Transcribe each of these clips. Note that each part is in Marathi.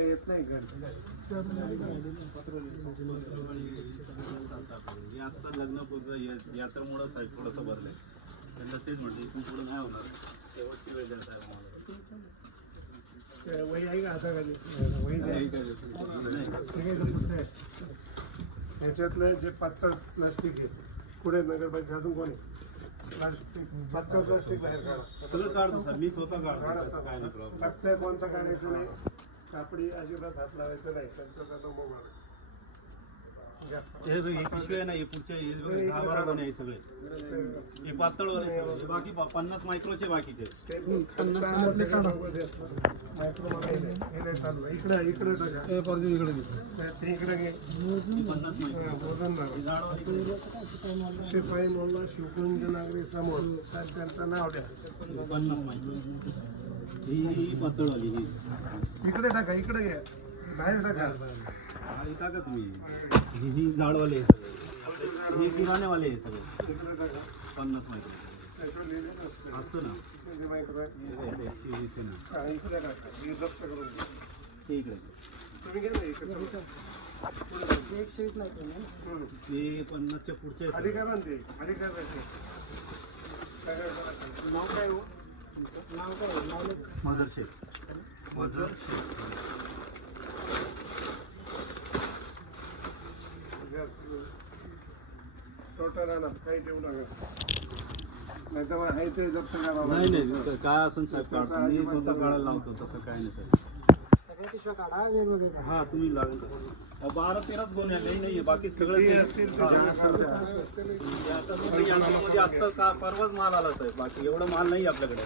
येत नाही आता लग्न यात्रामुळे साहेब थोडंसं भरलंय त्यांना तेच म्हटलं इथून पुढे नाही होणार शेवटची वेळ द्या साहेब आम्हाला वही आहे का हाताखाली ह्याच्यातलं जे पातळ प्लास्टिक आहे पुढे नगरपालिका अजून कोणी पातळ प्लास्टिक बाहेर काढा सगळं काढतो सर मी स्वतः काढतो काय नाही प्रॉब्लेम कोणतं काढायचं नाही कापडी अजिबात हात लावायचं नाही त्यांचा मोबाईल हे पिशवी आहे ना हे पुढचे 10-12 गोणे आहे सगळे हे पातळवाले बाकी 50 मायक्रोचे बाकीचे शिपाई मोल्ला शिवकुंज नागरी समोर त्यांचं नाव द्या 50 मायक्रो ही पातळवाली इकडे टाका इकडे घ्या बाहेर टाका टाका तुम्ही ही झाडवाले हे किराणेवाले आहे सगळे 50 मायक्रो असतं ना इकडे तुम्ही घ्या ना इकडे 120 मायक्रो ते 50च्या पुढचे खाली काय म्हणते खाली काय म्हणते नाव काय हो नाव काय मदर शेख काही देऊ नका नाही तर आहे ते जप्त करा नाही काय असं साहेब काढतो मी स्वतः काढायला लावतो तसं काय नाही सगळ्या पिशव्या काढा वेगवेगळे हा तुम्ही लागून 12-13 गोणे नाही बाकी सगळं आता का परवाच माल आला साहेब बाकी एवढं माल नाही आपल्याकडे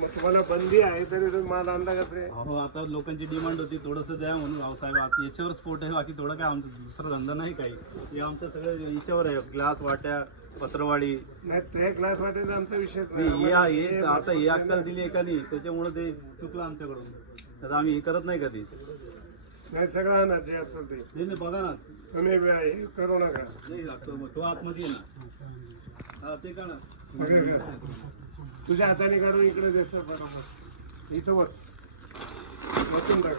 मग तुम्हाला बंदी आहे तरी माल आणला कसं आहे हो आता लोकांची डिमांड होती थोडंसं द्या म्हणून साहेब याच्यावर स्पोर्ट आहे बाकी थोडं काय आमचं दुसरा धंदा नाही काही हे आमचं सगळं याच्यावर आहे ग्लास वाट्या पत्रवाळी नाही ते ग्लास वाट्याचा आमचा विषय नाही आता हे अक्कल दिली आहे का नाही त्याच्यामुळे ते चुकलं आमच्याकडून आता आम्ही हे करत नाही कधी नाही सगळं आणा जे असेल ते नाही बघा ना तुम्ही करू नका तो आतमध्ये आहे ना हा ते काढा सगळे तुझ्या हाताने काढून इकडे द्यायचं बरोबर इथं वर वाचून टाक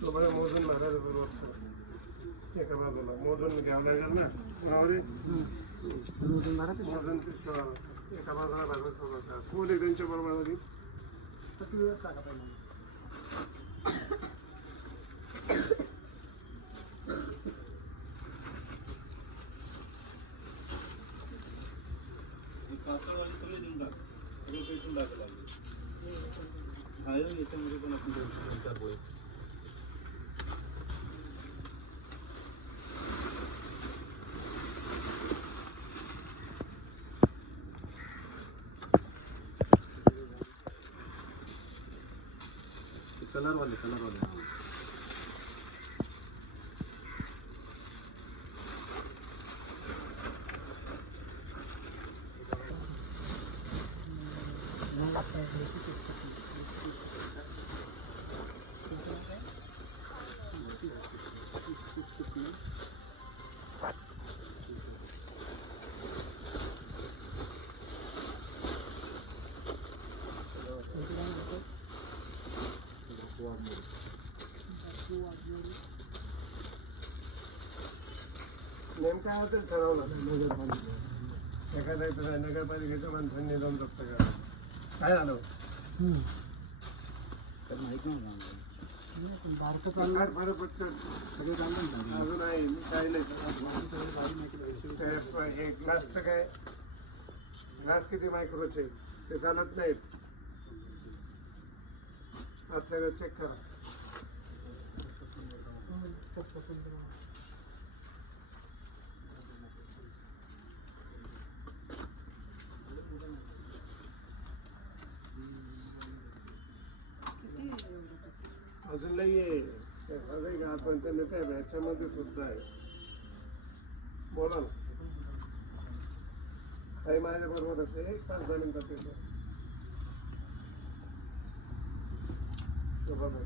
तो बघा मोजून मारायला बरोबर एका बाजूला मोजून घ्यावं लागेल ना मोजून एका बाजूला बाजूला फुल एक त्यांच्या बरोबर आधी टाका पाहिजे पातळवाली सगळे देऊन टाक सगळं पेटून टाकायला लागेल याच्यामध्ये पण आपण 2-4 पोळे कलरवाले नेमका होतं ठरवलं नगरपालिका एखाद्या नगरपालिकेच्या माणसांनी जाऊन जप्त करा काय झालं माहित नाही फरक पडतं अजून आहे काय नाही हे ग्लासचं काय ग्लास किती मायक्रोचे ते चालत नाहीत आज सगळं चेक करा अजून नाही आहे आपण त्यांना काय ह्याच्यामध्ये सुद्धा आहे बोला ना काही माझ्या बरोबरच आहे 5-10 मिनिटात येतो. तो बघा.